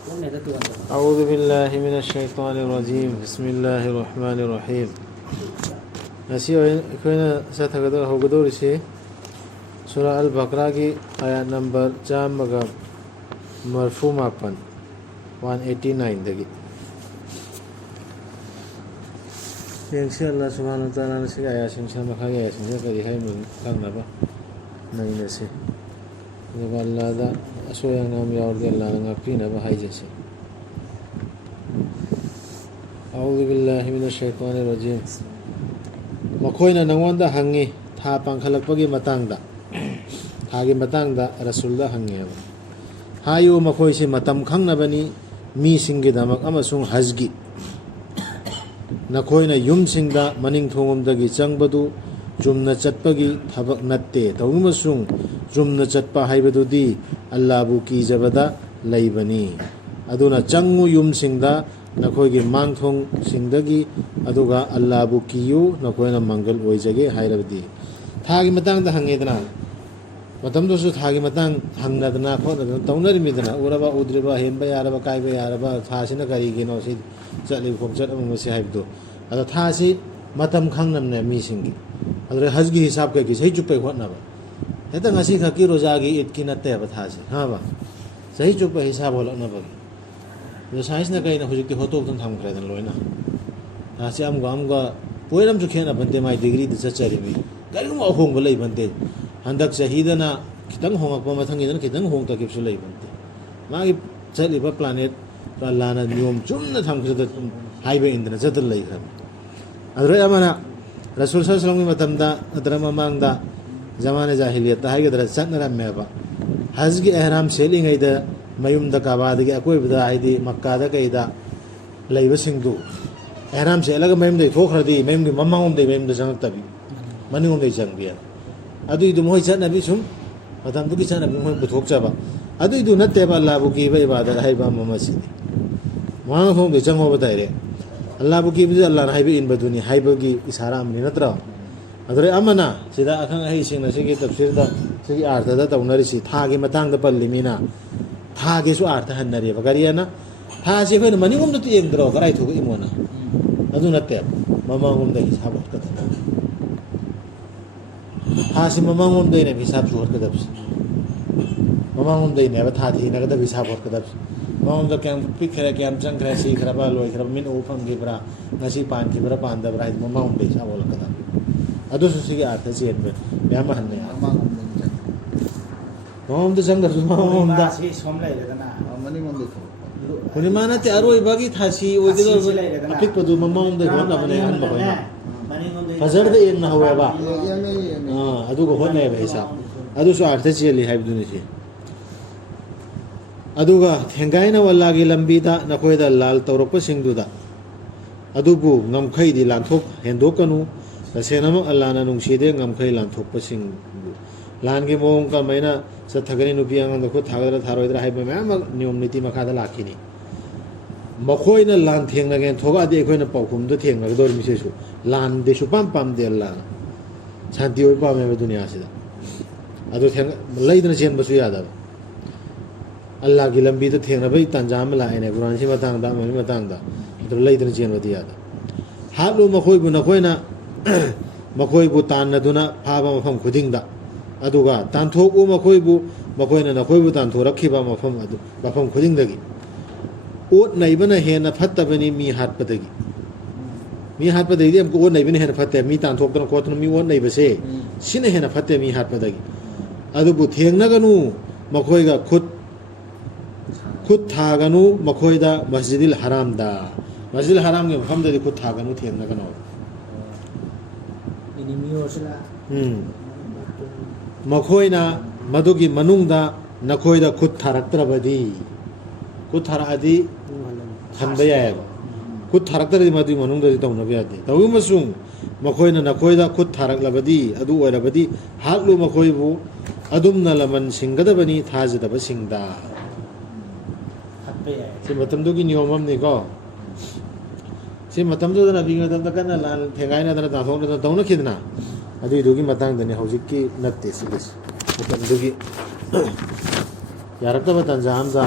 أعوذ بالله من الشيطان الرجيم بسم الله الرحمن الرحيم نسي كنا ستقدر هو قدور شيء سورة البقرة کی آيات نمبر جام مغا مرفوع ماپن 189 دقي ينشاء الله سبحانه وتعالى نسي آيات سنشان مخاقي آيات سنشان قدي هاي من قلنا با نين نسي نبا الله دا أسوء ينام يورد الله نغفين با هاي جنسي أعوذ بالله من الشيطان الرجيم مخوينا نواندا هنگي था पांखलकपगी मतंगदा थागी मतंगदा रसूलदा हंगेबा हायो मखोइसे मतम खंगनबनी मी सिंगे दमक अमसुंग हजगी नखोइना युम सिंगदा मनिंग थोंगमदगी चंगबदु जुमना चटपगी थबक नत्ते तौमसुंग जुमना चटपा हाइबदुदी अल्लाहबु कीजबदा लैबनी अदुना चंगु युम सिंगदा नखोइगे मांगथोंग सिंगदगी अदुगा अल्लाहबु कीयु नखोइना मंगल ओइजगे हाइरबदी थागी मतंग दा हंगेदना मतम दोसु थागी मतंग हंगनदना खोदना तौनरिमिदना उरबा उद्रिबा हेनबा यारबा कायबा यारबा थासिना करिगिनो सि चलि खोम चट अमसे हाइबदो अदा थासि मतम खंगनमने मीसिंगी अदरे हजगी हिसाब के सही चुपे खोदनाबा हेता ngasi khaki rojaगी ईद की नते बा थासि हाबा सही चुपे हिसाब होलनबा जो साइंस ना कहीं ना हुजुक्ति होतो तुम थम करे लोइना थासि अमगा पोइरम जु खेना बनते माय डिग्री द चचरिमी करिगुम अहोंग लई बनते हंदक सहीदना खितंग होंगकपा मथंगिदना खितंग होंग तकिबसु लई बनते मागी चलिबा प्लैनेट लाना नियम चुमना थमखदा हाइबे इंदना जदल लई खम अदरे अमना रसूल सल्लल्लाहु अलैहि वसल्लम मतमदा अदरा ममांगदा जमाने जाहिलियत हाइगदरा चनरा मेबा हज की एहराम सेलिंगैदा मयुमदा काबादगी अकोइबदा हाइदी मक्कादा कैदा लैबसिंगदु एहराम सेलगा मयुमदै थोखरदी मयुमगी ममांगोमदै मयुमदा जंगतबी मनिगोमदै जंगबिया अदुइदु मोय चनबी सुम मतमदुगी चनबी मोय बुथोकचबा अदुइदु नत्तेबा अल्लाहबु कीबा इबादत हाइबा ममसिदी मांग होंदे जंगोबा दाइरे अल्लाहबु कीबा अल्लाह हाइबा इनबदुनी हाइबगी इशारा अमनि नत्रा अदरे अमना सिदा अखंग हई सिंगना सिगी तफसीरदा सिगी अर्थदा तौनरिसि थागे मतंगदा पल्लिमिना थागे सु अर्थ हन्नरे बगरियाना थासि होइन मनिगोमदा येंद्रो गराइ थोग इमोना अदु नत्ते ममांगोमदा हिसाब होतकदा थासि ममांगोमदा ने हिसाब होतकदाबस ममांगोमदा ने बा थाथि नगदा हिसाब होतकदाबस ममांगोमदा क्याम पिखरे क्याम चंगखरे सि खरबा लोय खरबा मिन ओफम गिब्रा नसि पान खिब्रा पानदब्रा हाइ ममांगोमदा हिसाब होलकदा अदु सुसिगे अर्थ चेनबे याम हन्ने ममांगोमदा जंगर ममांगोमदा सि सम लाइरेदना मनिगोमदा थो हुनिमाना ते अरोइबागी थासि ओइगदो अपिकपदु ममांगोमदा होनबने हनबा होइना फजरद एंगना होवेबा अदुगो होनेबा हिसाब अदुसु अर्थ चेलि हाइबदुनिसि अदुगा थेंगाइना वल्लागी लंबीदा नखोइदा लाल तौरकपसिंगदुदा अदुबु ngमखैदि लांथोक हेंदोकनु तसेनम अल्लाहना नुंगसिदे ngमखै लांथोकपसिंग लानगी मोंग का मैना सथगनी नुपी अंगन को थागदरा थारोइदरा हाइबा मैम नियम नीति मखादा लाखिनी मखोइना लान थेंगनगे थोगादि अखोइना पाउखुमदो थेंगनगदोर मिसेसु लान देसु पाम पाम दे अल्लाह शांति ओइ पामे दुनिया सिदा अदो थेंग लैदना चेनबसु यादा अल्लाह की लंबी तो थेंगनबई तंजाम लाइने कुरान सि मतांगदा मनि मतांगदा तो लैदना चेनबदि यादा हालु मखोइबु नखोइना मखोइबु तानदुना फाबा मफम खुदिंगदा अदुगा तानथोकु मखोइबु मखोइना नखोइबु तानथोरखिबा मफम अदु मफम खुदिंगदगी ओट नैबना हेना फत्तबनी मी हाटपदगी हमको ओट नैबना हेना फत्ते मी तानथोकतना खोतना मी ओट नैबसे सिना हेना फत्ते मी हाटपदगी अदुबु थेंगनगनु मखोइगा खुद थागनु मखोइदा मस्जिदिल हरामदा मस्जिदिल हराम के मफमददी खुद थागनु थेंगनगनु इनिमियोसला मखोइना मदुगी मनुंगदा नखोइदा खुद थारक्तरबदी खुद थारादि खनबा यायबा खुद थारक्तरदि मदुगी मनुंगदि तौनबा यादे तौमसुंग मखोइना नखोइदा खुद थारक्लबदी अदु ओइरबदी हालु मखोइबु अदुमना लमन सिंगदबनी थाजदबा सिंगदा हत्ते याय सि मतमदुगी नियममनि को सि मतमदुदा नबिगा तकना लान थेगाइना दना ताथोंना तौनखिदना अदुगी मतंगदने हौजिकि नत्ते सिलिस मतमदुगी यारक्तबा तंजामदा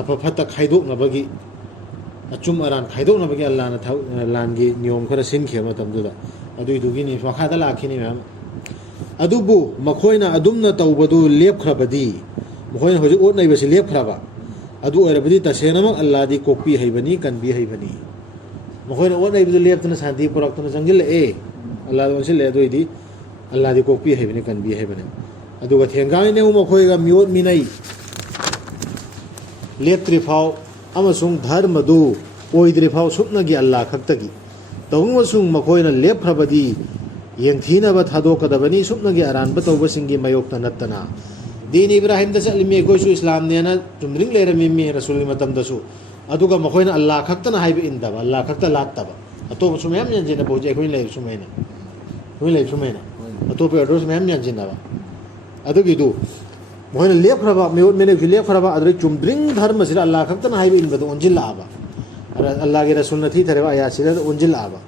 अफ फत खाइदोकनबगी अचुम अरान खाइदोकनबगी अल्लाह ना लानगी नियम खरा सिनखे मतमदुदा अदुइदुगिनी मखादा लाखिनी मैम अदुबु मखोइना अदुमना तौबदु लेपख्रबदी मखोइना होजि ओत नैबसि लेपख्रबा अदु ओरबदी तसेनमक अल्लाह दी कोपी हैबनी कनबी हैबनी मखोइना ओत नैबदु लेपतना शांति पुरक्तना जंगिल ए अल्लाह दोनसे ले दोइदी अल्लाह दी कोपी हैबनी कनबी हैबनी अदुगा थेंगाइने मखोइगा मियोत मिनै लेपत्रिफाव अमसुंग धर्मदु ओइद्रिफाव सुपनगी अल्लाह खक्तगी तौंगमसुंग मखोइना लेपख्रबदी यंगथीनब थादोकदबनी सुपनगी अरानब तौबसिंगी मयोक्ता नत्तना दीन इब्राहिम दा चलिमी कोइसु इस्लाम नेना चुमद्रिंग लेरमिमी रसूल मतमदसु अदुगा मखोइना अल्लाह खक्तना हाइब इंदब अल्लाह खक्ता लात्तब अतोप सुमयम यंजिना बोजे कोइ ले सुमैना कोइ ले सुमैना अतोप अड्रेस मैम यंजिनाबा अदुगिदु मखोइना लेपख्रबा मियोत मेने लेपख्रबा अदरे चुमद्रिंग धर्म सिरा अल्लाह खक्तना हाइब इनबदु ओंजिलाबा अल्लाह के रसूल नथी थरेबा आया सिरा ओंजिलाबा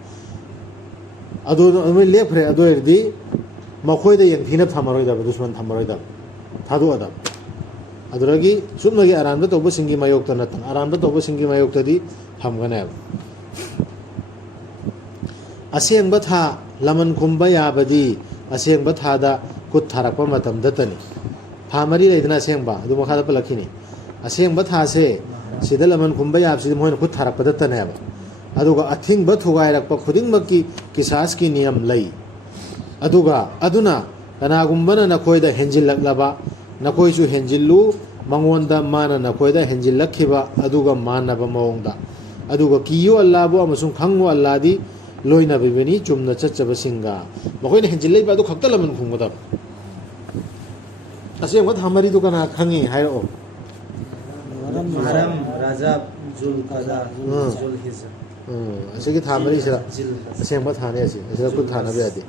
अदो लेफ्रे अदोदी मखोइद यंगथीन थमरोइदब दुश्मन थमरोइदब थादोअदब अदुरगी सुमनगी अरानब तौबसिंगी मयोक्ता नतन अरानब तौबसिंगी मयोक्तदी थमगनेब असेंब था लमन खुंबा याबदी असेंब थादा कुत थारकपा मतमदतनी था मरी लेदना असेंबा अदु मखादा पलखिनी असेंब थासे सिदा लमन खुंबा याबसिद मोइन कुत थारकपदतनेब अदुगा अथिंग थुगाइरक्प खुदिंगमक्की किसास की नियम लई अदुगा अदुना कनागुंबना नखोइदा हेंजिल्लक्लबा नखोइसु हेंजिल्लु मंगोंदा माना नखोइदा हेंजिल्लखिबा अदुगा मानबा मओंगदा अदुगा कियो अल्लाहबु अमसुंग खंगो अल्लाहदी लोइना बिबनी चुमना चच्चबा सिंगा मखोइना हेंजिल्लैबा अदु खक्ता लमन खुंगदा असेंग थामरी दुकाना खंगी हाइरो हरम रजब जुल कदा जुल हिज्जा असेगी थामरी सिरा असेंग थाने असे असे कुछ थाना बे आदि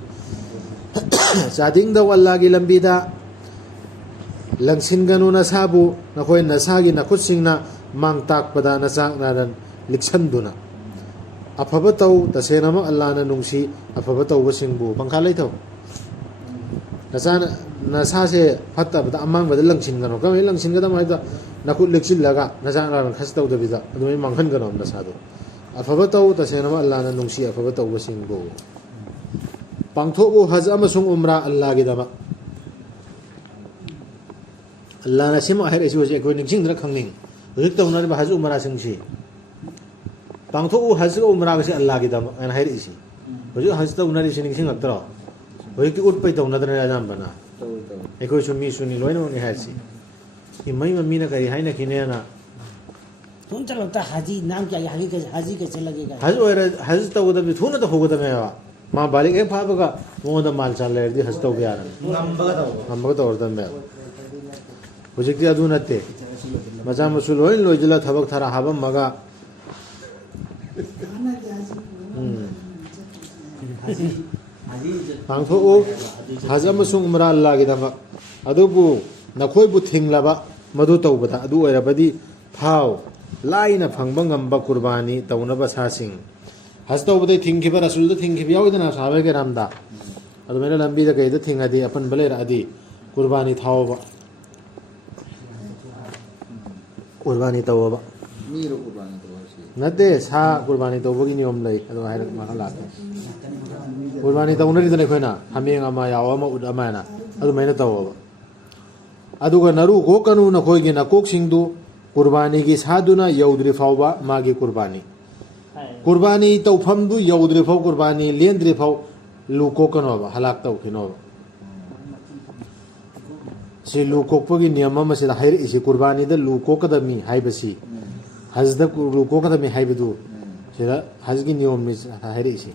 चादिंग द अल्लाहगी लंबीदा लंगसिनगनु नसाबु नखोय नसागी नखुतसिंगना मांग ताकपदा नचाक नारन लिक्सनदुना अफब तौ तसेनम अल्लाहना नुंसी अफब तौबसिंगबु पंखा लैथौ नचा नसासे फत्तबदा अमांगबदा लंगसिनगनु कमे लंगसिनगदम हाइदा नखुत लिक्सिलगा नचाक नारन खस तौदबिदा अदुमै मांगखनगनु नसादु अफब तौ तसेनम अल्लाहना नुंसी अफब तौबसिंगबु पांथोबु हज अमसुंग उमरा अल्लाहगी दमा अल्लाहना सिमा हैरसि होजे कोइ निंगसिंगद्रा खंगनिंग हुजिक तौनारिबा हज उमरा सिंगसि पांथोबु हज उमरा गसि अल्लाहगी दमा अन हैरसि हुजिक हज तौनारि सिंगसिंगक्तरो हुजिक उटपै तौनादना याजामबना एकोइ सुमी सुनी लोइनो नि हैरसि इमै ममीना करि हाइना किनेना तुम चलता हाजी नाम क्या हाजी कैसे लगेगा हज ओरे हज तौदबि थुना त होगदमेवा मा बालिक ए फाबगा मोदा माल चाल लेरदि हज तौ यारन नंबगा तौरदमे हुजिकति अदु नते मजा मसुल होइन लोइजला थबक थरा हाबम मगा पांथो हज अमसुंग उमरा अल्लाह की दमा अदुबु नखोइबु थिंगलाबा मदु तौबदा अदु ओइरबदि थाव लाइना फंगबा ngamba कुर्बानी तौनबा सासिंग हज तौबदे थिंगखिबा रसूलदा थिंगखिबा यावदना साबे रामदा अदु मेरा लंबी दा कइदा थिंगादि अपन बलेरा अदि कुर्बानी थावबा कुर्बानी तौबा मीरो कुर्बानी तौबसी नते सा कुर्बानी तौबगी नियम लई अदु हाइरक माना लाते कुर्बानी तौनरिदने खोइना हमेंग अमा यावमा उद अमाना अदु मैना तौबा अदुगा नरु गोकनु नखोइगे नकोकसिंगदु कुर्बानी की साधुना यौद्रि फावबा मागी कुर्बानी कुर्बानी तौफमदु यौद्रि फाव कुर्बानी लेंद्रि फाव लुकोकनोबा हलाक तौखिनोबा से लुकोकपगी नियम मसिदा हाइर इसी कुर्बानी द लुकोकदमी हाइबसी हजदा लुकोकदमी हाइबदु सिदा हजगी नियम मि हाइर इसी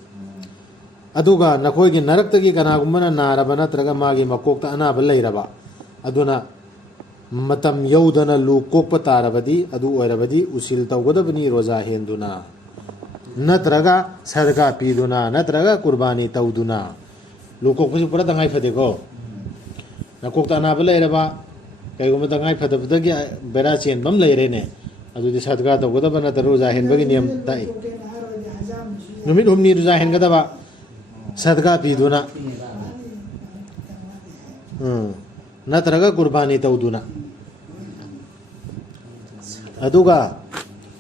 अदुगा नखोइगे नरक्तगी कनागुमना नारबा नत्रगा मागी मकोकता अनाबा लैरबा अदुना मतम यौदना लु कोप तारबदी अदु ओइरबदी उसिल तौगदबनी रोजा हेंदुना नत्रगा सदका पीदुना नत्रगा कुर्बानी तौदुना लु कोपसि पुरा दंगाइ फदेको नकोक तानाब लैरबा कैगुम दंगाइ फदबदगी बेरा चेनबम लैरेने अदुदि सदका तौगदब नत्र रोजा हेनबगी नियम ताइ नुमित हुमनी रोजा हेनगदबा सदका पीदुना नत्रगा कुर्बानी तौदुना ꯑꯗꯨꯒ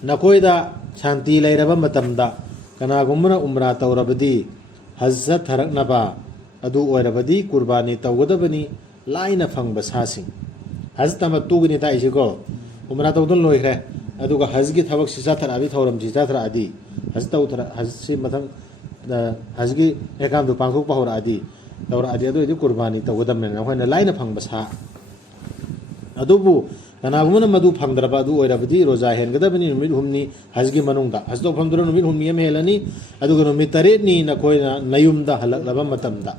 ꯅꯈꯣꯏꯗ ꯁꯥꯟꯇꯤ ꯂꯩꯔꯕ ꯃꯇꯝꯗ ꯀꯅꯥꯒꯨꯝꯕꯅ ꯎꯝꯔꯥ ꯇꯧꯔꯕꯗꯤ ꯍꯖ ꯆꯠꯊꯔꯛꯅꯕ ꯑꯗꯨ ꯑꯣꯏꯔꯕꯗꯤ ꯀꯨꯔꯕꯥꯅꯤ ꯇꯧꯒꯗꯕꯅꯤ ꯂꯥꯏꯅ ꯐꯪꯕ ꯁꯥꯁꯤꯡ ꯍꯖ ꯇꯃꯠꯇꯨꯒꯤꯅꯤ ꯇꯥꯛꯏꯁꯤꯀꯣ ꯎꯝꯔꯥ ꯇꯧꯗꯨꯅ ꯂꯣꯏꯈ꯭ꯔꯦ ꯑꯗꯨꯒ ꯍꯖꯒꯤ ꯊꯕꯛꯁꯤ ꯆꯠꯊꯔꯛꯑꯗꯤ ꯊꯧꯔꯝꯁꯤ ꯆꯠꯊꯔꯛꯑꯗꯤ ꯍꯖꯁꯤ ꯃꯊꯪ ꯍꯖꯒꯤ ꯑꯦꯀꯥꯝꯗꯨ ꯄꯥꯡꯊꯣꯛꯄ ꯍꯧꯔꯛꯑꯗꯤ ꯑꯗꯨ ꯑꯣꯏꯗꯤ ꯀꯨꯔꯕꯥꯅꯤ ꯇꯧꯒꯗꯕꯅꯤꯅ ꯑꯩꯈꯣꯏꯅ ꯂꯥꯏꯅ ꯐꯪꯕ ꯁꯥ ꯑꯗꯨꯕु ꯀꯅꯥꯒꯨꯝꯕꯅ ꯃꯗꯨ ꯐꯪꯗ꯭ꯔꯕ ꯑꯗꯨ ꯑꯣꯏꯔꯕꯗꯤ ꯔꯣꯖꯥ ꯍꯦꯟꯒꯗꯕꯅꯤ ꯅꯨꯃꯤꯠ 8ꯅꯤ ꯍꯖꯒꯤ ꯃꯅꯨꯡꯗ ꯍꯖ ꯇꯧꯐꯝꯗꯨꯅ ꯅꯨꯃꯤꯠ 8ꯅꯤ ꯑꯃ ꯍꯦꯜꯂꯅꯤ ꯑꯗꯨꯒ ꯅꯨꯃꯤꯠ 8ꯅꯤ ꯅꯈꯣꯏꯅ ꯅꯌꯨꯝꯗ ꯍꯜꯂꯛꯂꯕ ꯃꯇꯝꯗ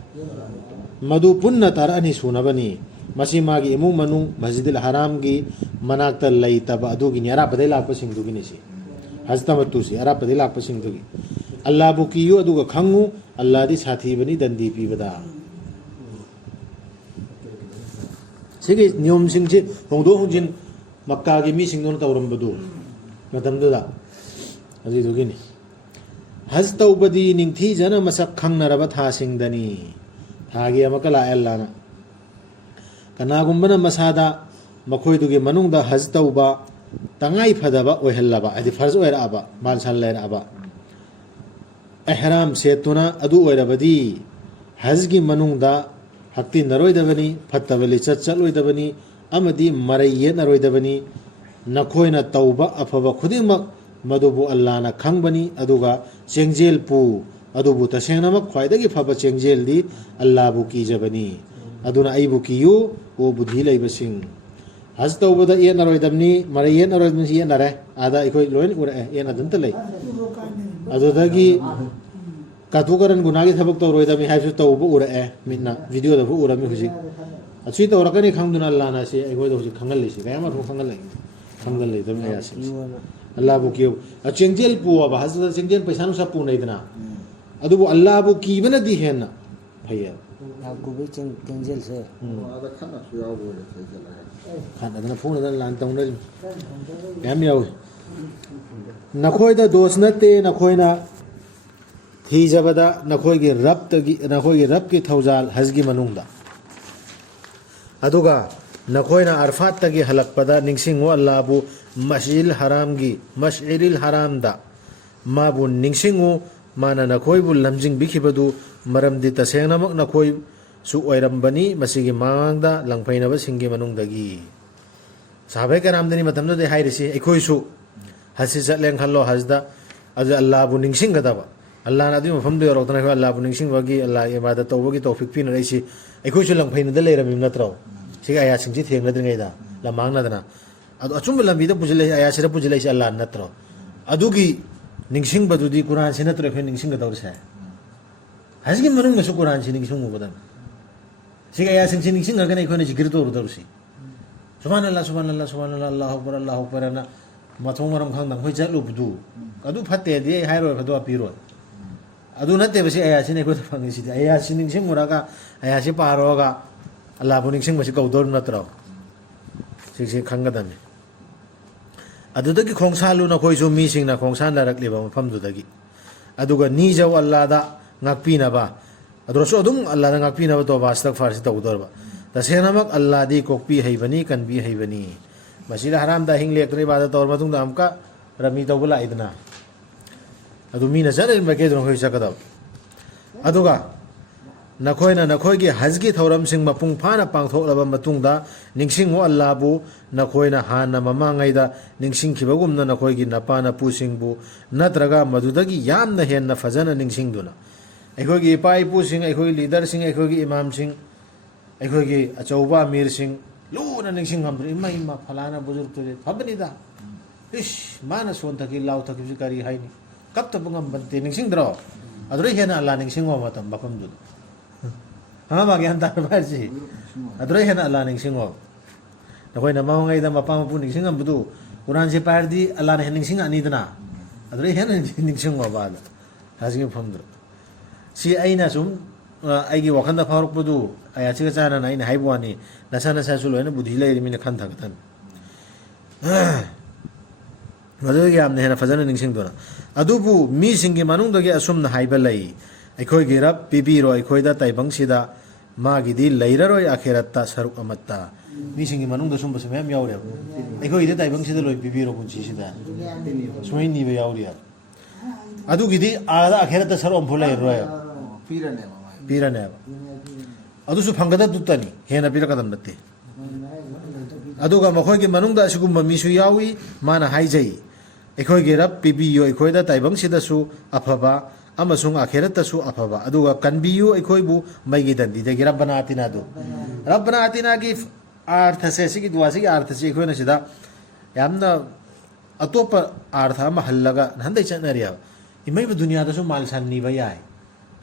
ꯃꯗꯨ ꯄꯨꯟꯅ ꯇꯔꯥꯅꯤ ꯁꯨꯅꯕꯅꯤ ꯃꯁꯤ ꯃꯥꯒꯤ ꯏꯃꯨꯡ ꯃꯅꯨꯡ ꯃꯁꯖꯤꯗꯨꯜ ꯍꯔꯥꯝꯒꯤ ꯃꯅꯥꯛꯇ ꯂꯩꯇꯕ ꯑꯗꯨꯒꯤꯅꯤ ꯑꯔꯥꯞꯄꯗꯩ ꯂꯥꯛꯄꯁꯤꯡꯗꯨꯒꯤꯅꯤ ꯁꯤ ꯍꯖ ꯇꯃꯠꯇꯨꯁꯤ ꯑꯔꯥꯞꯄꯗꯩ ꯂꯥꯛꯄꯁꯤꯡꯗꯨꯒꯤ ꯑꯜꯂꯥꯍꯕꯨ ꯀꯤꯌꯨ ꯑꯗꯨꯒ ꯈꯪꯉꯨ ꯑꯜꯂꯥꯍꯗꯤ ꯁꯥꯊꯤꯕꯅꯤ ꯗꯟꯗꯤ ꯄꯤꯕꯗ ꯁꯤꯒꯤ ꯅꯤꯌꯣꯝꯁꯤꯡꯁꯤ ꯍꯣꯡꯗꯣꯛ ꯍꯣꯡꯖꯤꯟ ꯃꯛꯀꯥꯒꯤ ꯃꯤꯁꯤꯡꯗꯨꯅ ꯇꯧꯔꯝꯕꯗꯨ ꯃꯇꯝꯗꯨꯗ ꯑꯗꯨꯗꯨꯒꯤꯅꯤ ꯍꯖ ꯇꯧꯕꯗꯤ ꯅꯤꯡꯊꯤꯖꯅ ꯃꯁꯛ ꯈꯪꯅꯔꯕ ꯊꯥꯁꯤꯡꯗꯅꯤ ꯊꯥꯒꯤ ꯑꯃꯛꯀ ꯂꯥꯛꯑꯦ ꯑꯜꯂꯥꯍꯅ ꯀꯅꯥꯒꯨꯝꯕꯅ ꯃꯁꯥꯗ ꯃꯈꯣꯏꯗꯨꯒꯤ ꯃꯅꯨꯡꯗ ꯍꯖ ꯇꯧꯕ ꯇꯉꯥꯏ ꯐꯗꯕ ꯑꯣꯏꯍꯜꯂꯕ ꯍꯥꯏꯗꯤ ꯐꯔꯖ ꯑꯣꯏꯔꯛꯑꯕ ꯃꯥꯟꯁꯥꯟ ꯂꯩꯔꯛꯑꯕ ꯑꯦꯍ꯭ꯔꯥꯝ ꯁꯦꯠꯇꯨꯅ ꯑꯗꯨ ꯑꯣꯏꯔꯕꯗꯤ ꯍꯖꯒꯤ ꯃꯅꯨꯡꯗ ꯍꯛꯇꯤꯟꯅꯔꯣꯏꯗꯕꯅꯤ ꯐꯠꯇꯕ ꯂꯤꯆꯠ ꯆꯠꯂꯣꯏꯗꯕꯅꯤ ꯑꯃꯗꯤ ꯃꯔꯩ ꯌꯦꯠꯅꯔꯣꯏꯗꯕꯅꯤ ꯅꯈꯣꯏꯅ ꯇꯧꯕ ꯑꯐꯕ ꯈꯨꯗꯤꯡꯃꯛ ꯃꯗꯨꯕꯨ ꯑꯜꯂꯥꯍꯅ ꯈꯪꯕꯅꯤ ꯑꯗꯨꯒ ꯆꯦꯡꯖꯦꯜ ꯄꯨ ꯑꯗꯨꯕꯨ ꯇꯁꯦꯡꯅꯃꯛ ꯈ꯭ꯋꯥꯏꯗꯒꯤ ꯐꯕ ꯆꯦꯡꯖꯦꯜꯗꯤ ꯑꯜꯂꯥꯍꯕꯨ ꯀꯤꯖꯕꯅꯤ ꯑꯗꯨꯅ ꯑꯩꯕꯨ ꯀꯤꯌꯨ ꯑꯣ ꯕꯨꯙꯤ ꯂꯩꯕꯁꯤꯡ ꯍꯖ ꯇꯧꯕꯗ ꯌꯦꯠꯅꯔꯣꯏꯗꯕꯅꯤ ꯃꯔꯩ ꯌꯦꯠꯅꯔꯣꯏꯗꯕꯅꯤ ꯌꯦꯠꯅꯔꯦ ꯑꯥꯗ ꯑꯩꯈꯣꯏ ꯂꯣꯏꯅ ꯎꯔꯛꯑꯦ ꯌꯦꯠꯅꯗꯅꯇ ꯂꯩ ꯑꯗꯨꯗꯒꯤ ꯀꯥꯇꯨ ꯀꯔꯟ ꯒꯨꯅꯥꯒꯤ ꯊꯕꯛ ꯇꯧꯔꯣꯏꯗꯕꯅꯤ ꯍꯥꯏꯕꯁꯨ ꯇꯧꯕ ꯎꯔꯛꯑꯦ ꯃꯤꯠꯅ ꯚꯤꯗꯤꯑꯣꯗꯕꯨ ꯎꯔꯝꯃꯤ ꯍꯧꯖꯤꯛ ꯑꯁꯤ ꯇꯧꯔꯛꯀꯅꯤ ꯈꯪꯗꯨꯅ ꯑꯜꯂꯥꯍꯅ ꯑꯁꯤ ꯑꯩꯈꯣꯏꯗ ꯍꯧꯖꯤꯛ ꯈꯪꯍꯜꯂꯤꯁꯤ ꯀꯌꯥꯃꯔꯣꯝ ꯈꯪꯍꯜꯂꯤꯗꯕꯅꯤ ꯑꯌꯥꯁꯤꯡꯁꯤ ꯑꯜꯂꯥꯍꯕꯨ ꯀꯤꯌꯨ ꯆꯦꯡꯖꯦꯜ ꯄꯨꯑꯕ ꯍꯖꯗ ꯆꯦꯡꯖꯦꯜ ꯄꯩꯁꯥ ꯅꯨꯡꯁꯥ ꯄꯨꯅꯩꯗꯅ ꯑꯗꯨꯕꯨ ꯑꯜꯂꯥꯍꯕꯨ ꯀꯤꯕꯅꯗꯤ ꯍꯦꯟꯅ ꯐꯩꯌꯦꯕ ꯌꯥꯀꯨꯕꯩ ꯀꯦꯟꯖꯦꯜꯁꯦ ꯑꯥꯗ ꯈꯠꯅꯕꯁꯨ ꯌꯥꯎꯕ ꯑꯣꯏꯔꯦ ꯆꯠꯂꯒ ꯈꯠꯅꯗꯅ ꯐꯨꯅꯗꯅ ꯂꯥꯟ ꯇꯧꯅꯔꯤ ꯃꯌꯥꯝ ꯌꯥꯎꯏ ꯅꯈꯣꯏꯗ ꯗꯣꯁ ꯅꯠꯇꯦ ꯅꯈꯣꯏꯅ ꯊꯤꯖꯕꯗ ꯅꯈꯣꯏꯒꯤ ꯔꯕꯀꯤ ꯊꯧꯖꯥꯜ ꯍꯖꯒꯤ ꯃꯅꯨꯡꯗ ꯑꯗꯨꯒ ꯅꯈꯣꯏꯅ ꯑꯔꯐꯥꯠꯇꯒꯤ ꯍꯜꯂꯛꯄꯗ ꯅꯤꯡꯁꯤꯡꯉꯨ ꯑꯜꯂꯥꯍꯕꯨ ꯃꯁꯏꯔꯤꯜ ꯍꯔꯥꯝꯗ ꯃꯥꯕꯨ ꯅꯤꯡꯁꯤꯡꯉꯨ ꯃꯥꯅ ꯅꯈꯣꯏꯕꯨ ꯂꯝꯖꯤꯡꯕꯤꯈꯤꯕꯗꯨ ꯃꯔꯝꯗꯤ ꯇꯁꯦꯡꯅꯃꯛ ꯅꯈꯣꯏꯁꯨ ꯑꯣꯏꯔꯝꯕꯅꯤ ꯃꯁꯤꯒꯤ ꯃꯃꯥꯡꯗ ꯂꯪꯐꯩꯅꯕꯁꯤꯡꯒꯤ ꯃꯅꯨꯡꯗꯒꯤ ꯁꯥꯍꯥꯕꯥꯏ ꯀꯔꯥꯝꯗꯅꯤ ꯃꯇꯝꯗꯨꯗ ꯍꯥꯏꯔꯤꯁꯤ ꯑꯩꯈꯣꯏꯁꯨ ꯍꯖꯁꯤ ꯆꯠꯂꯦ ꯈꯜꯂꯣ ꯍꯖꯗ ꯑꯗꯨ ꯑꯜꯂꯥꯍꯕꯨ ꯅꯤꯡꯁꯤꯡꯒꯗꯕ ꯑꯜꯂꯥꯍꯅ ꯑꯗꯨꯒꯤ ꯃꯐꯝꯗꯨ ꯌꯧꯔꯛꯇꯅ ꯑꯩꯈꯣꯏ ꯑꯜꯂꯥꯍꯕꯨ ꯅꯤꯡꯁꯤꯡꯕꯒꯤ ꯑꯜꯂꯥꯍꯒꯤ ꯏꯕꯥꯗꯠ ꯇꯧꯕꯒꯤ ꯇꯧꯐꯤꯛ ꯄꯤꯅꯔꯛꯏꯁꯤ ꯑꯩꯈꯣꯏꯁꯨ ꯂꯪꯐꯩꯅꯗ ꯂꯩꯔꯝꯃꯤꯕ ꯅꯠꯇ꯭ꯔꯣ ꯁꯤꯒꯤ ꯑꯌꯥꯁꯤꯡꯁꯤ ꯊꯦꯡꯅꯗ꯭ꯔꯤꯉꯩꯗ ꯂꯝꯃꯥꯡꯅꯗꯅ ꯑꯗꯨ ꯑꯆꯨꯝꯕ ꯂꯝꯕꯤꯗ ꯄꯨꯁꯤꯜꯂꯛꯏꯁꯤ ꯑꯌꯥꯁꯤꯗ ꯄꯨꯁꯤꯜꯂꯛꯏꯁꯤ ꯑꯜꯂꯥꯍ ꯅꯠꯇ꯭ꯔꯣ ꯑꯗꯨꯒꯤ ꯅꯤꯡꯁꯤꯡꯕꯗꯨꯗꯤ ꯀꯨꯔꯥꯟꯁꯤ ꯅꯠꯇ꯭ꯔꯣ ꯑꯩꯈꯣꯏ ꯅꯤꯡꯁꯤꯡꯒꯗꯧꯔꯤꯁꯦ ꯍꯖꯒꯤ ꯃꯅꯨꯡꯗꯁꯨ ꯀꯨꯔꯥꯟꯁꯤ ꯅꯤꯡꯁꯤꯡꯉꯨꯒꯗꯕꯅꯤ ꯁꯤꯒꯤ ꯑꯌꯥꯁꯤꯡꯁꯤ ꯅꯤꯡꯁꯤꯡꯉꯒꯅ ꯑꯩꯈꯣꯏꯅ ꯖꯤꯀꯤꯔ ꯇꯧꯔꯨꯗꯧꯔꯤꯁꯤ ꯁꯨꯕꯍꯥꯅꯜꯂꯥꯍ ꯁꯨꯕꯍꯥꯅꯜꯂꯥꯍ ꯁꯨꯕꯍꯥꯅꯜꯂꯥꯍ ꯑꯜꯂꯥꯍꯨ ꯑꯛꯕꯔ ꯑꯅ ꯃꯊꯣꯡ ꯃꯔꯝ ꯈꯪꯗꯅ ꯑꯩꯈꯣꯏ ꯆꯠꯂꯨꯕꯗꯨ ꯑꯗꯨ ꯐꯠꯇꯦꯗꯤ ꯑꯩ ꯍꯥꯏꯔꯣꯏ ꯐꯗꯣꯛ ꯄꯤꯔꯣꯏ ꯑꯗꯨ ꯅꯠꯇꯦꯕ ꯁꯤ ꯑꯌꯥꯁꯤꯅ ꯑꯩꯈꯣꯏꯗ ꯐꯪꯉꯤꯁꯤꯗꯤ ꯑꯌꯥꯁꯤ ꯅꯤꯡꯁꯤꯡꯉꯨꯔꯒ ꯑꯌꯥꯁꯤ ꯄꯥꯔꯨꯔꯒ ꯑꯜꯂꯥꯍꯕꯨ ꯅꯤꯡꯁꯤꯡꯕꯁꯤ ꯀꯧꯗꯧꯔꯤꯕ ꯅꯠꯇ꯭ꯔോ ꯁꯤꯁꯤ ꯈꯪꯒꯗꯕꯅꯤ ꯑꯗꯨꯗꯒꯤ ꯈꯣꯡꯁꯥꯜꯂꯨ ꯅꯈꯣꯏꯁꯨ ꯃꯤꯁꯤꯡꯅ ꯈꯣꯡꯁꯥꯟꯅꯔꯛꯂꯤꯕ ꯃꯐꯝꯗꯨꯗꯒꯤ ꯑꯗꯨꯒ ꯅꯤꯖꯧ ꯑꯜꯂꯥꯍꯗ ꯉꯥꯛꯄꯤꯅꯕ ꯑꯗꯨꯁꯨ ꯑꯗꯨꯝ ꯑꯜꯂꯥꯍꯗ ꯉꯥꯛꯄꯤꯅꯕ ꯇꯧꯕ ꯑꯁꯇꯛꯐꯥꯔꯁꯤ ꯇꯧꯗꯧꯔꯕ ꯇꯁꯦꯡꯅꯃꯛ ꯑꯜꯂꯥꯍꯗꯤ ꯀꯣꯛꯄꯤ ꯍꯩꯕꯅꯤ ꯀꯟꯕꯤ ꯍꯩꯕꯅꯤ ꯃꯁꯤꯗ ꯍꯔꯥꯝꯗ ꯑꯍꯤꯡ ꯂꯦꯛꯇꯨꯅ ꯏꯕꯥꯗꯠ ꯇꯧꯔ ꯃꯇꯨꯡꯗ ꯑꯃꯨꯛꯀ ꯔꯃꯤ ꯇꯧꯕ ꯂꯥꯛꯏꯗꯅ ꯑꯗꯨ ꯃꯤꯅ ꯆꯠꯅꯔꯤꯕ ꯃꯥꯏꯀꯩꯗꯨꯅ ꯑꯩꯈꯣꯏ ꯆꯠꯀꯗꯕ ꯑꯗꯨꯒ ꯅꯈꯣꯏꯅ ꯅꯈꯣꯏꯒꯤ ꯍꯖꯒꯤ ꯊꯧꯔꯝꯁꯤꯡ ꯃꯄꯨꯡ ꯐꯥꯅ ꯄꯥꯡꯊꯣꯛꯂꯕ ꯃꯇꯨꯡꯗ ꯅꯤꯡꯁꯤꯡꯉꯨ ꯑꯜꯂꯥꯍꯕꯨ ꯅꯈꯣꯏꯅ ꯍꯥꯟꯅ ꯃꯃꯥꯡꯉꯩꯗ ꯅꯤꯡꯁꯤꯡꯈꯤꯕꯒꯨꯝꯅ ꯅꯈꯣꯏꯒꯤ ꯅꯄꯥ ꯅꯄꯨꯁꯤꯡꯕꯨ ꯅꯠꯇ꯭ꯔꯒ ꯃꯗꯨꯗꯒꯤ ꯌꯥꯝꯅ ꯍꯦꯟꯅ ꯐꯖꯅ ꯅꯤꯡꯁꯤꯡꯗꯨꯅ ꯑꯩꯈꯣꯏꯒꯤ ꯏꯄꯥ ꯏꯄꯨꯁꯤꯡ ꯑꯩꯈꯣꯏꯒꯤ ꯂꯤꯗꯔꯁꯤꯡ ꯑꯩꯈꯣꯏꯒꯤ ꯏꯃꯥꯝꯁꯤꯡ ꯑꯩꯈꯣꯏꯒꯤ ꯑꯆꯧꯕ ꯑꯃꯤꯔꯁꯤꯡ ꯂꯨꯅ ꯅꯤꯡꯁꯤꯡꯉꯝꯗ꯭ꯔꯦ ꯏꯃꯥ ꯐꯂꯥꯅ ꯕꯨꯖꯨꯔꯒꯇꯨꯗꯤ ꯐꯕꯅꯤꯗ ꯏꯁ ꯃꯥꯅ ꯁꯣꯟꯊꯈꯤ ꯂꯥꯎꯊꯈꯤꯕꯁꯤ ꯀꯔꯤ ꯍꯥꯏꯅꯤ ꯀꯞꯇꯕ ꯉꯝꯕ ꯅꯠꯇꯦ ꯅꯤꯡꯁꯤꯡꯗ꯭ꯔꯣ ꯑꯗꯨꯗꯩ ꯍꯦꯟꯅ ꯑꯜꯂꯥꯍ ꯅꯤꯡꯁꯤꯡꯉꯣ ꯃꯐꯝꯗꯨꯗ ꯒ꯭ꯌꯥꯟ ꯇꯥꯔꯕ ꯍꯥꯏꯔꯤꯁꯤ ꯑꯗꯨꯗꯩ ꯍꯦꯟꯅ ꯑꯜꯂꯥꯍ ꯅꯤꯡꯁꯤꯡꯉꯣ ꯅꯈꯣꯏꯅ ꯃꯃꯥꯡꯉꯩꯗ ꯃꯄꯥ ꯃꯄꯨ ꯅꯤꯡꯁꯤꯡꯉꯝꯕꯗꯨ ꯀꯨꯔꯥꯟꯁꯦ ꯄꯥꯏꯔꯗꯤ ꯑꯜꯂꯥꯍꯅ ꯍꯦꯟꯅ ꯅꯤꯡꯁꯤꯡꯉꯛꯑꯅꯤꯗꯅ ꯑꯗꯨꯗꯩ ꯍꯦꯟꯅ ꯅꯤꯡꯁꯤꯡꯉꯣꯕ ꯑꯗ ꯍꯖꯒꯤ ꯃꯐꯝꯗꯨꯗ ꯁꯤ ꯑꯩꯅ ꯁꯨꯝ ꯑꯩꯒꯤ ꯋꯥꯈꯜꯗ ꯐꯥꯎꯔꯛꯄꯗꯨ ꯑꯌꯥꯠꯁꯤꯒ ꯆꯥꯟꯅꯅ ꯑꯩꯅ ꯍꯥꯏꯕ ꯋꯥꯅꯤ ꯅꯁꯥꯁꯨ ꯂꯣꯏꯅ ꯕꯨꯙꯤ ꯂꯩꯔꯤꯃꯤꯅ ꯈꯟꯊꯒꯗꯕꯅꯤ ꯃꯗꯨꯗꯒꯤ ꯌꯥꯝꯅ ꯍꯦꯟꯅ ꯐꯖꯅ ꯅꯤꯡꯁꯤꯡꯗꯨꯅ ꯑꯗꯨꯕꯨ ꯃꯤꯁꯤꯡꯒꯤ ꯃꯅꯨꯡꯗꯒꯤ ꯑꯁꯨꯝꯅ ꯍꯥꯏꯕ ꯂꯩ ꯑꯩꯈꯣꯏꯒꯤ ꯔꯕ ꯄꯤꯕꯤꯔꯣ ꯑꯩꯈꯣꯏꯗ ꯇꯥꯏꯕꯪꯁꯤꯗ ꯃꯥꯒꯤꯗꯤ ꯂꯩꯔꯔꯣꯏ ꯑꯈꯦꯔꯠꯇ ꯁꯔꯨꯛ ꯑꯃꯠꯇ ꯃꯤꯁꯤꯡꯒꯤ ꯃꯅꯨꯡꯗ ꯁꯨꯝꯕꯁꯨ ꯃꯌꯥꯝ ꯌꯥꯎꯔꯦꯕ ꯑꯩꯈꯣꯏꯒꯤꯗꯤ ꯇꯥꯏꯕꯪꯁꯤꯗ ꯂꯣꯏ ꯄꯤꯕꯤꯔꯣ ꯄꯨꯟꯁꯤꯁꯤꯗ ꯁꯨꯃꯥꯏꯅ ꯅꯤꯕ ꯌꯥꯎꯔꯤꯕ ꯑꯗꯨꯒꯤꯗꯤ ꯑꯥꯗ ꯑꯈꯦꯔꯠꯇ ꯁꯔꯨꯛ ꯑꯃꯐꯥꯎ ꯂꯩꯔꯔꯣꯏꯕ ꯄꯤꯔꯅꯦꯕ ꯑꯗꯨꯁꯨ ꯐꯪꯒꯗꯕꯗꯨꯇꯅꯤ ꯍꯦꯟꯅ ꯄꯤꯔꯛꯀꯗꯕ ꯅꯠꯇꯦ ꯑꯗꯨꯒ ꯃꯈꯣꯏꯒꯤ ꯃꯅꯨꯡꯗ ꯑꯁꯤꯒꯨꯝꯕ ꯃꯤꯁꯨ ꯌꯥꯎꯏ ꯃꯥꯅ ꯍꯥꯏꯖꯩ ꯑꯩꯈꯣꯏꯒꯤ ꯔꯕ ꯄꯤꯕꯤꯌꯨ ꯑꯩꯈꯣꯏꯗ ꯇꯥꯏꯕꯪꯁꯤꯗꯁꯨ ꯑꯐꯕ ꯑꯃꯁꯨꯡ ꯑꯈꯦꯔꯠꯇꯁꯨ ꯑꯐꯕ ꯑꯗꯨꯒ ꯀꯟꯕꯤꯌꯨ ꯑꯩꯈꯣꯏꯕꯨ ꯃꯩꯒꯤ ꯗꯟꯗꯤꯗꯒꯤ ꯔബ്ꯕꯅꯥ ꯑꯇꯤꯅꯥꯗꯨ ꯔബ്ꯕꯅꯥ ꯑꯇꯤꯅꯥꯒꯤ ꯑꯥꯔꯊꯁꯦ ꯁꯤꯒꯤ ꯗꯨꯋꯥꯁꯤꯒꯤ ꯑꯥꯔꯊꯁꯤ ꯑꯩꯈꯣꯏꯅ ꯁꯤꯗ ꯌꯥꯝꯅ ꯑꯇꯣꯞꯄ ꯑꯥꯔꯊ ꯑꯃ ꯍꯜꯂꯒ ꯅꯍꯥꯟꯗꯩ ꯆꯠꯅꯔꯤꯑꯕ ꯏꯃꯩꯕ ꯗꯨꯅꯤꯌꯥꯗꯁꯨ ꯃꯥꯜ ꯁꯟ ꯅꯤꯕ ꯌꯥꯏ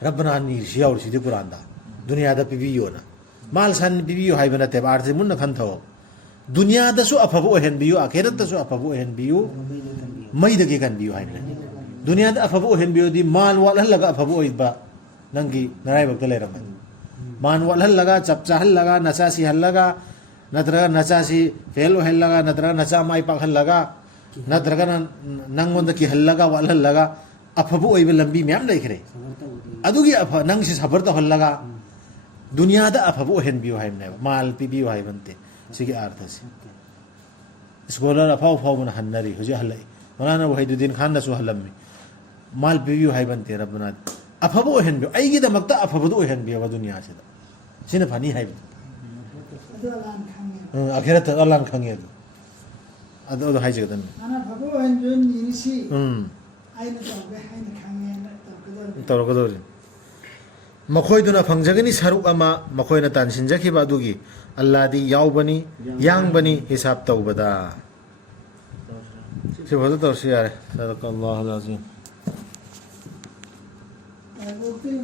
ꯔബ്ꯕꯅꯥ ꯅꯤꯔꯤꯁꯤ ꯌꯥꯎꯔꯤꯁꯤꯗꯤ ꯀꯨꯔꯥꯟꯗ ꯗꯨꯅꯤꯌꯥꯗ ꯄꯤꯕꯤꯌꯣꯅ ꯃꯥꯜ ꯁꯟ ꯄꯤꯕꯤꯌꯨ ꯍꯥꯏꯕ ꯅꯠꯇꯦꯕ ꯑꯥꯔꯊꯁꯤ ꯃꯨꯟꯅ ꯈꯟꯊꯧ ꯗꯨꯅꯤꯌꯥꯗꯁꯨ ꯑꯐꯕ ꯑꯣꯏꯍꯟꯕꯤꯌꯨ ꯑꯈꯦꯔꯠꯇꯁꯨ ꯑꯐꯕ ꯑꯣꯏꯍꯟꯕꯤꯌꯨ ꯃꯩꯗꯒꯤ ꯀꯟꯕꯤꯌꯨ ꯍꯥꯏꯕꯅꯤ ꯗꯨꯅꯤꯌꯥꯗ ꯑꯐꯕ ꯑꯣꯏꯍꯟꯕꯤꯌꯨꯗꯤ ꯃꯥꯟ ꯋꯥꯠꯍꯜꯂꯒ ꯑꯐꯕ ꯑꯣꯏꯕ ꯅꯪꯒꯤ ꯅꯔꯥꯏꯕꯛꯇ ꯂꯩꯔꯝꯃꯅꯤ ꯃꯥꯟ ꯋꯥꯠꯍꯜꯂꯒ ꯆꯞ ꯆꯥꯍꯜꯂꯒ ꯅꯆꯥ ꯁꯤꯍꯜꯂꯒ ꯅꯠꯇ꯭ꯔꯒ ꯅꯆꯥꯁꯤ ꯐꯦꯜ ꯑꯣꯏꯍꯜꯂꯒ ꯅꯠꯇ꯭ꯔꯒ ꯅꯆꯥ ꯃꯥꯏ ꯄꯥꯛꯍꯜꯂꯒ ꯅꯠꯇ꯭ꯔꯒꯅ ꯅꯪꯉꯣꯟꯗ ꯀꯤꯍꯜꯂꯒ ꯋꯥꯠꯍꯜꯂꯒ ꯑꯐꯕ ꯑꯣꯏꯕ ꯂꯝꯕꯤ ꯃꯌꯥꯝ ꯂꯩꯈ꯭ꯔꯦ ꯑꯗꯨꯒꯤ ꯅꯪꯁꯤ ꯁꯐꯔ ꯇꯧꯍꯜꯂꯒ ꯗꯨꯅꯤꯌꯥꯗ ꯑꯐꯕ ꯑꯣꯏꯍꯟꯕꯤꯌꯨ ꯍꯥꯏꯕꯅꯦꯕ ꯃꯥꯜ ꯄꯤꯕꯤꯌꯨ ꯍꯥꯏꯕ ꯅꯠꯇꯦ ꯁꯤꯒꯤ ꯑꯥꯔꯊꯁꯤ ꯁ꯭ꯀꯣꯂꯔ ꯑꯐꯥꯎ ꯑꯐꯥꯎꯕꯅ ꯍꯟꯅꯔꯤ ꯍꯧꯖꯤꯛ ꯍꯜꯂꯛꯏ ꯃꯧꯂꯥꯅꯥ ꯋꯥꯍꯤꯗꯨddin ꯈꯥꯟꯅꯁꯨ ꯍꯜꯂꯝꯃꯤ ꯃꯥꯜ ꯄꯤꯕꯤꯌꯨ ꯍꯥꯏꯕ ꯅꯠꯇꯦ ꯔബ്ꯕꯅꯥ ꯑꯐꯕ ꯑꯣꯏꯍꯟꯕꯤꯌꯨ ꯑꯩꯒꯤꯗꯃꯛꯇ ꯑꯐꯕꯗꯨ ꯑꯣꯏꯍꯟꯕꯤꯌꯨꯕ ꯗꯨꯅꯤꯌꯥꯁꯤꯗ ꯁꯤꯅ ꯐꯅꯤ ꯍꯥꯏꯕꯗꯨ ꯑꯈꯦꯔꯠꯇ ꯑꯜꯂꯥꯍꯅ ꯈꯪꯉꯦ ꯑꯗꯨ ꯍꯥꯏꯖꯒꯗꯕꯅꯤ ꯇꯧꯔꯛꯀꯗꯧꯔꯤ ꯃꯈꯣꯏꯗꯨꯅ ꯐꯪꯖꯒꯅꯤ ꯁꯔꯨꯛ ꯑꯃ ꯃꯈꯣꯏꯅ ꯇꯥꯟꯁꯤꯟꯖꯈꯤꯕ ꯑꯗꯨꯒꯤ ꯑꯜꯂꯥꯗꯤ ꯌꯥꯎꯕꯅꯤ ꯌꯥꯡꯕꯅꯤ ꯍꯤꯁꯥꯕ ꯇꯧꯕꯗ ꯁꯤ ꯐꯖ ꯇꯧꯔꯁꯤ ꯌꯥꯔꯦ